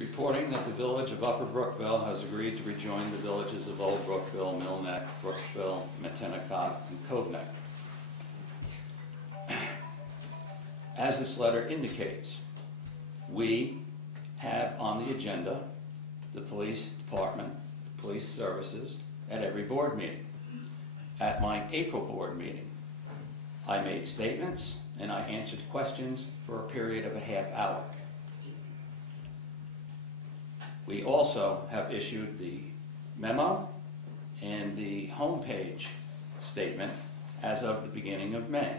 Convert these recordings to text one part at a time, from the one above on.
reporting that the village of Upper Brookville has agreed to rejoin the villages of Old Brookville, Mill Neck, Brookville, Mettenacott, and Cove Neck. As this letter indicates, we have on the agenda the police department, police services at every board meeting. At my April board meeting, I made statements and I answered questions for a period of a half hour. We also have issued the memo and the homepage statement as of the beginning of May.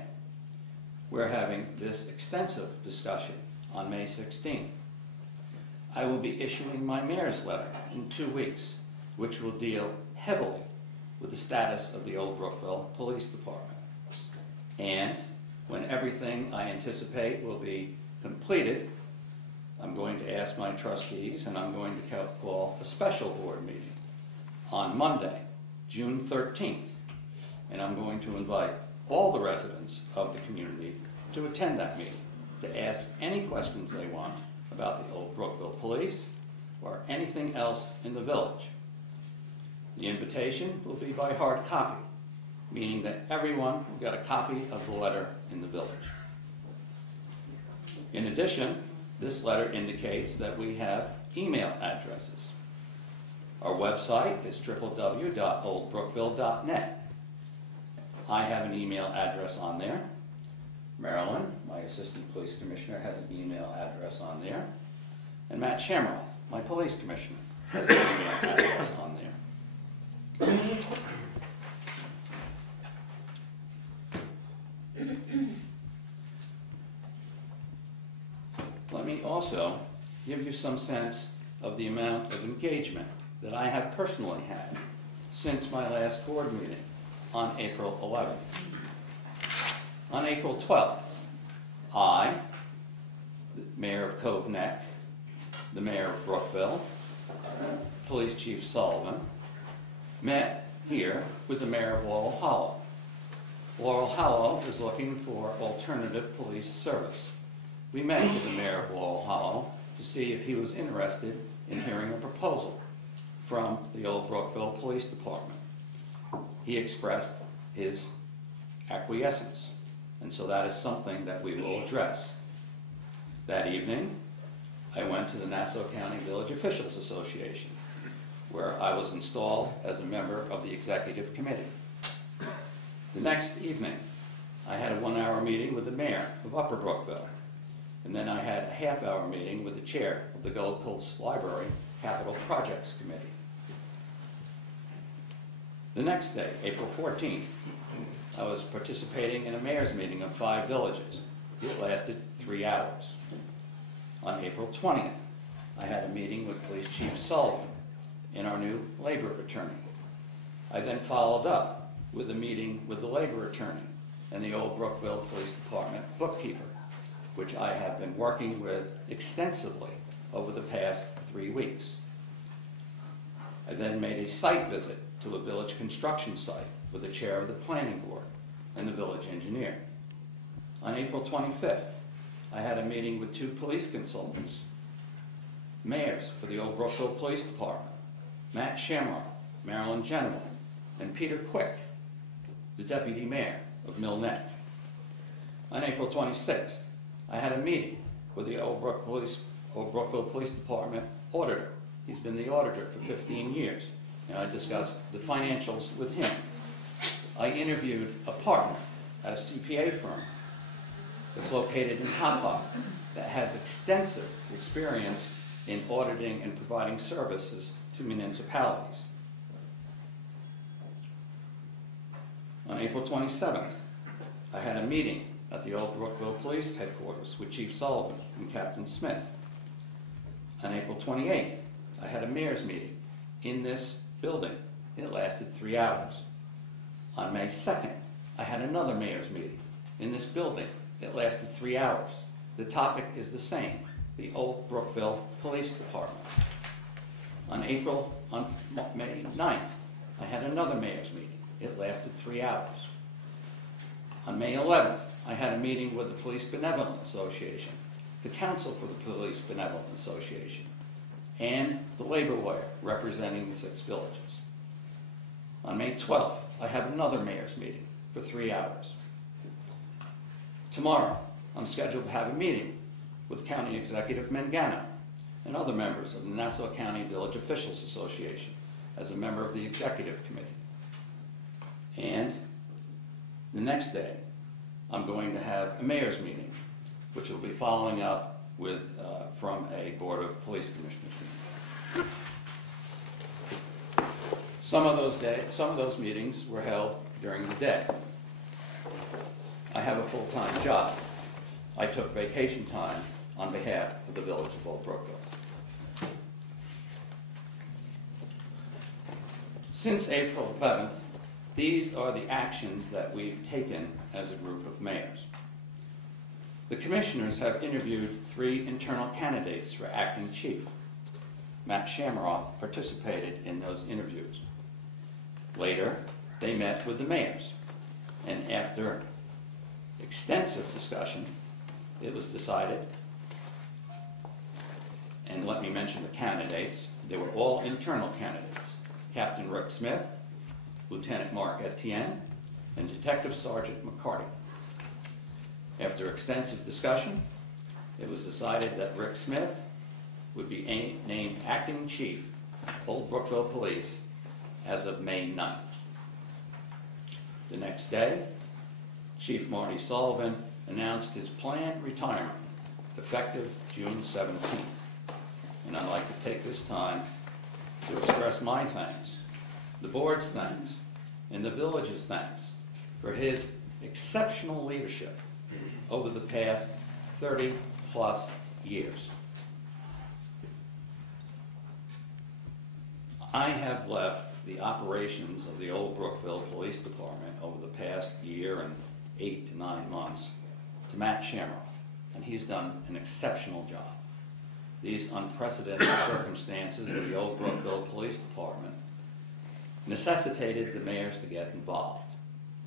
We're having this extensive discussion on May 16th. I will be issuing my mayor's letter in 2 weeks, which will deal heavily with the status of the Old Brookville Police Department. And when everything I anticipate will be completed, I'm going to ask my trustees and I'm going to call a special board meeting on Monday, June 13th. And I'm going to invite all the residents of the community to attend that meeting, to ask any questions they want about the Old Brookville Police or anything else in the village. The invitation will be by hard copy, meaning that everyone will get a copy of the letter in the village. In addition, this letter indicates that we have email addresses. Our website is www.oldbrookville.net. I have an email address on there. Marilyn, my assistant police commissioner, has an email address on there. And Matt Shamroth, my police commissioner, has an email address on there. Let me also give you some sense of the amount of engagement that I have personally had since my last board meeting on April 11th. On April 12th, I, the Mayor of Cove Neck, the Mayor of Brookville, Police Chief Sullivan, met here with the Mayor of Laurel Hollow. Laurel Hollow is looking for alternative police service. We met with the Mayor of Laurel Hollow to see if he was interested in hearing a proposal from the Old Brookville Police Department. He expressed his acquiescence, and so that is something that we will address. That evening, I went to the Nassau County Village Officials Association, where I was installed as a member of the executive committee. The next evening, I had a 1-hour meeting with the mayor of Upper Brookville, and then I had a half-hour meeting with the chair of the Gold Coast Library Capital Projects Committee. The next day, April 14th, I was participating in a mayor's meeting of 5 villages. It lasted 3 hours. On April 20th, I had a meeting with Police Chief Sullivan and our new labor attorney. I then followed up with a meeting with the labor attorney and the Old Brookville Police Department bookkeeper, which I have been working with extensively over the past 3 weeks. I then made a site visit to a village construction site with the chair of the planning board and the village engineer. On April 25th, I had a meeting with 2 police consultants, mayors for the Old Brookville Police Department, Matt Shamroth, Marilyn General, and Peter Quick, the deputy mayor of Mill Neck. On April 26th, I had a meeting with the Old Brookville Police Department auditor. He's been the auditor for 15 years, and I discussed the financials with him. I interviewed a partner at a CPA firm that's located in Hopop that has extensive experience in auditing and providing services to municipalities. On April 27th, I had a meeting at the Old Brookville Police Headquarters with Chief Sullivan and Captain Smith. On April 28th, I had a mayor's meeting in this building. It lasted 3 hours. On May 2nd, I had another mayor's meeting in this building. It lasted 3 hours. The topic is the same, the Old Brookville Police Department. On May 9th, I had another mayor's meeting. It lasted 3 hours. On May 11th, I had a meeting with the Police Benevolent Association, the Council for the Police Benevolent Association, and the labor lawyer representing the 6 villages. On May 12th, I have another mayor's meeting for 3 hours. Tomorrow, I'm scheduled to have a meeting with County Executive Mangano and other members of the Nassau County Village Officials Association as a member of the Executive Committee. And the next day, I'm going to have a mayor's meeting, which will be following up with from a Board of Police Commissioners meeting. Some of those meetings were held during the day. I have a full-time job. I took vacation time on behalf of the Village of Old Brookville. Since April 11th, these are the actions that we've taken as a group of mayors. The commissioners have interviewed 3 internal candidates for acting chief. Matt Shamroth participated in those interviews. Later, they met with the mayors, and after extensive discussion, it was decided, and let me mention the candidates, they were all internal candidates: Captain Rick Smith, Lieutenant Mark Etienne, and Detective Sergeant McCarty. After extensive discussion, it was decided that Rick Smith would be named acting chief, Old Brookville Police, as of May 9th. The next day, Chief Marty Sullivan announced his planned retirement, effective June 17th. And I'd like to take this time to express my thanks, the board's thanks, and the village's thanks for his exceptional leadership over the past 30+ years. I have left the operations of the Old Brookville Police Department over the past year and 8 to 9 months to Matt Shamroth, and he's done an exceptional job. These unprecedented circumstances of the Old Brookville Police Department necessitated the mayors to get involved.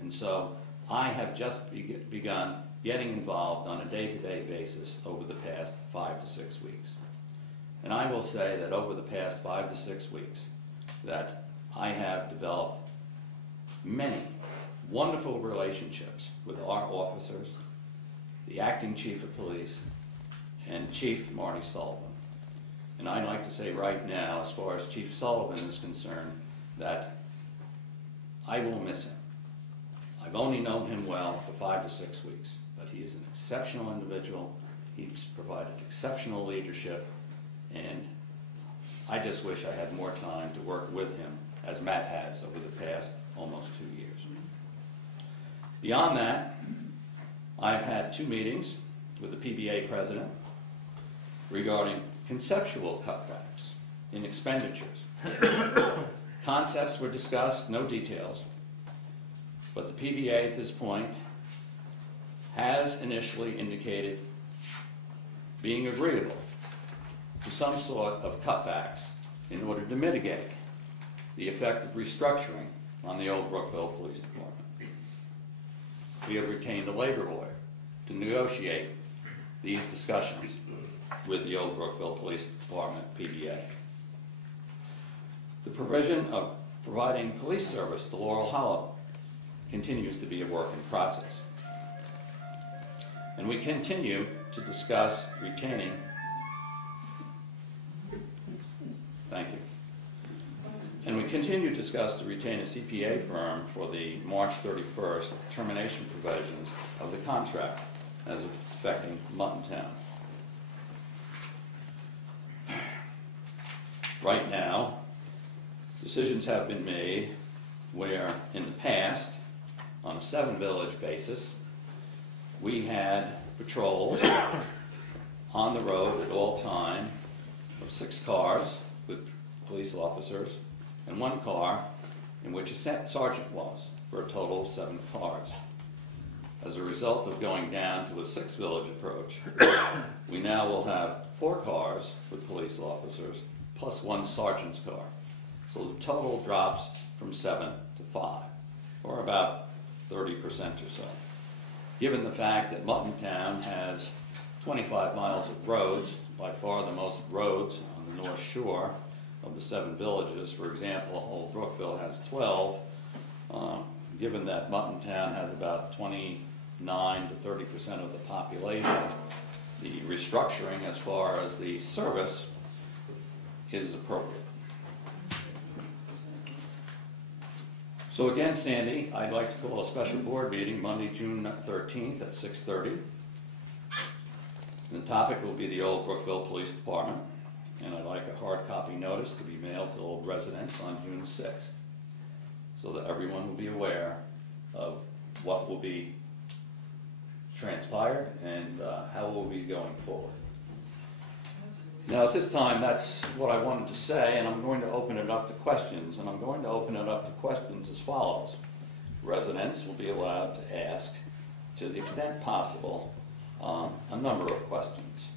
And so I have just begun getting involved on a day-to-day basis over the past 5 to 6 weeks. And I will say that over the past 5 to 6 weeks that I have developed many wonderful relationships with our officers, the acting chief of police, and Chief Marty Sullivan. And I'd like to say right now, as far as Chief Sullivan is concerned, that I will miss him. I've only known him well for 5 to 6 weeks, but he is an exceptional individual. He's provided exceptional leadership, and I just wish I had more time to work with him, as Matt has over the past almost 2 years. Beyond that, I've had 2 meetings with the PBA president regarding conceptual cutbacks in expenditures. Concepts were discussed, no details, but the PBA at this point has initially indicated being agreeable to some sort of cutbacks in order to mitigate the effect of restructuring on the Old Brookville Police Department. We have retained a labor lawyer to negotiate these discussions with the Old Brookville Police Department, PBA. The provision of providing police service to Laurel Hollow continues to be a work in process. And we continue to discuss retaining, thank you, and we continue to discuss to retain a CPA firm for the March 31st termination provisions of the contract as affecting Muttontown. Right now, decisions have been made where in the past, on a 7-village basis, we had patrols on the road at all time of 6 cars with police officers and 1 car in which a sergeant was, for a total of 7 cars. As a result of going down to a 6-village approach, we now will have 4 cars with police officers plus 1 sergeant's car. So the total drops from 7 to 5, or about 30% or so. Given the fact that Muttontown has 25 miles of roads, by far the most roads on the North Shore of the 7 villages. For example, Old Brookville has 12. Given that Muttontown has about 29 to 30% of the population, the restructuring as far as the service is appropriate. So again, Sandy, I'd like to call a special board meeting Monday, June 13th at 6:30. The topic will be the Old Brookville Police Department, and I'd like a hard copy notice to be mailed to old residents on June 6th, so that everyone will be aware of what will be transpired and how we'll be going forward. Now, at this time, that's what I wanted to say, and I'm going to open it up to questions, and I'm going to open it up to questions as follows. Residents will be allowed to ask, to the extent possible, a number of questions.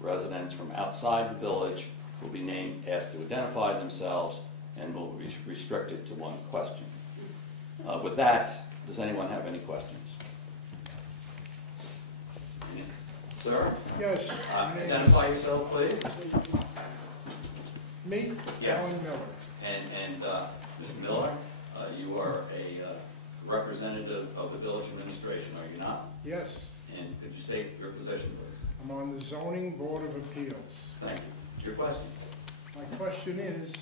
Residents from outside the village will be asked to identify themselves and will be restricted to 1 question. With that, does anyone have any questions? Sir? Yes. Identify yourself, please. Me? Yes. Alan Miller. And Mr. Miller, you are a representative of the village administration, are you not? Yes. And could you state your position, please? I'm on the Zoning Board of Appeals. Thank you. Your question? My question is,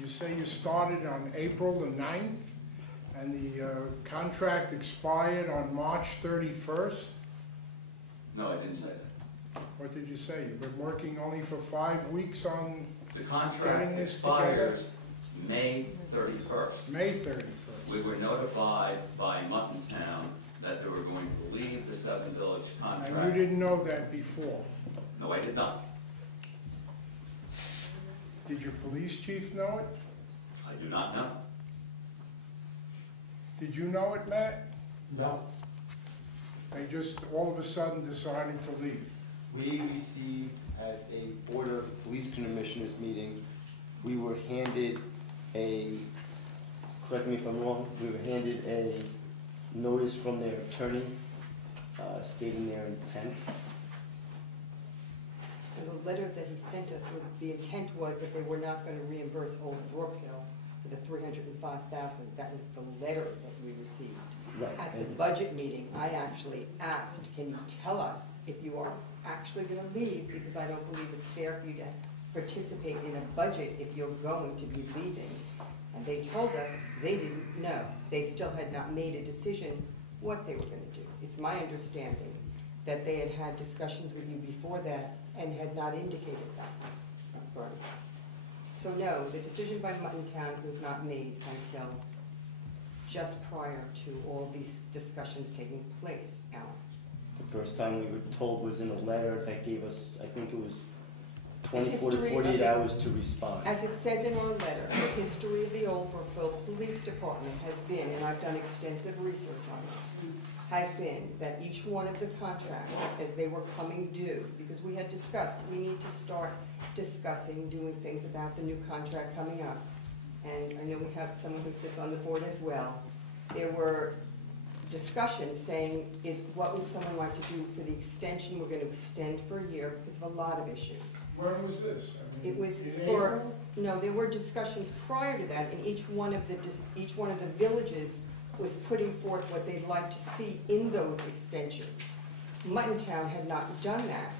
you say you started on April the 9th, and the contract expired on March 31st? No, I didn't say that. What did you say? You've been working only for 5 weeks on The getting contract this expires May 31st. May 31st? We were notified by Muttontown that they were going to leave the 7 village contract. And you didn't know that before? No, I did not. Did your police chief know it? I do not know. Did you know it, Matt? No. They just all of a sudden decided to leave? We received at a Board of Police Commissioners meeting, we were handed a, correct me if I'm wrong, we were handed a notice from their attorney stating their intent. And the letter that he sent us, the intent was that they were not going to reimburse Old Brookville for the $305,000. That was the letter that we received. Right. At the budget meeting, I actually asked, can you tell us if you are actually going to leave? Because I don't believe it's fair for you to participate in a budget if you're going to be leaving. And they told us they didn't know. They still had not made a decision what they were going to do. It's my understanding that they had had discussions with you before that and had not indicated that. Right. So no, the decision by Muttontown was not made until just prior to all these discussions taking place, Alan. The first time we were told was in a letter that gave us, I think it was 24 to history 48 of the- hours to respond. As it says in our letter, the history of the Old Brookville Police Department has been, and I've done extensive research on this, has been that each one of the contracts, as they were coming due, because we had discussed, we need to start discussing, doing things about the new contract coming up. And I know we have someone who sits on the board as well. There were discussions saying, what would someone like to do for the extension? We're going to extend for a year because of a lot of issues. When was this? I mean, It was in for, April? no, there were discussions prior to that, and each one of the villages was putting forth what they'd like to see in those extensions. Muttontown had not done that.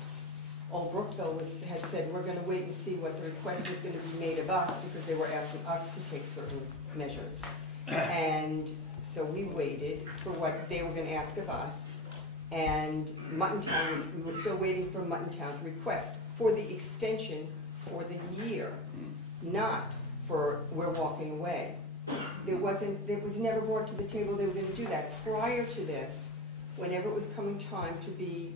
Old Brookville had said, we're gonna wait and see what the request is gonna be made of us, because they were asking us to take certain measures. And so we waited for what they were gonna ask of us, and we were still waiting for Muttontown's request for the extension for the year, not for we're walking away. It was never brought to the table they were gonna do that. Prior to this, whenever it was coming time to be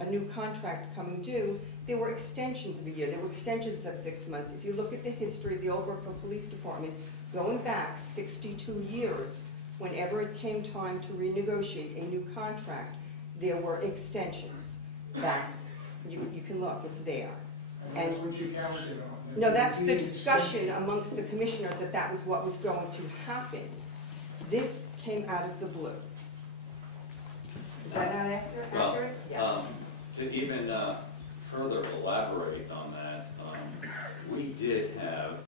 a new contract coming due, there were extensions of a year, there were extensions of 6 months. If you look at the history of the Old Brookville Police Department, going back 62 years, whenever it came time to renegotiate a new contract, there were extensions. That's, you can look, it's there. And that's what you counted on? No, that's the discussion amongst the commissioners, that was what was going to happen. This came out of the blue. Is that not accurate? Well, Yes. to even further elaborate on that, We did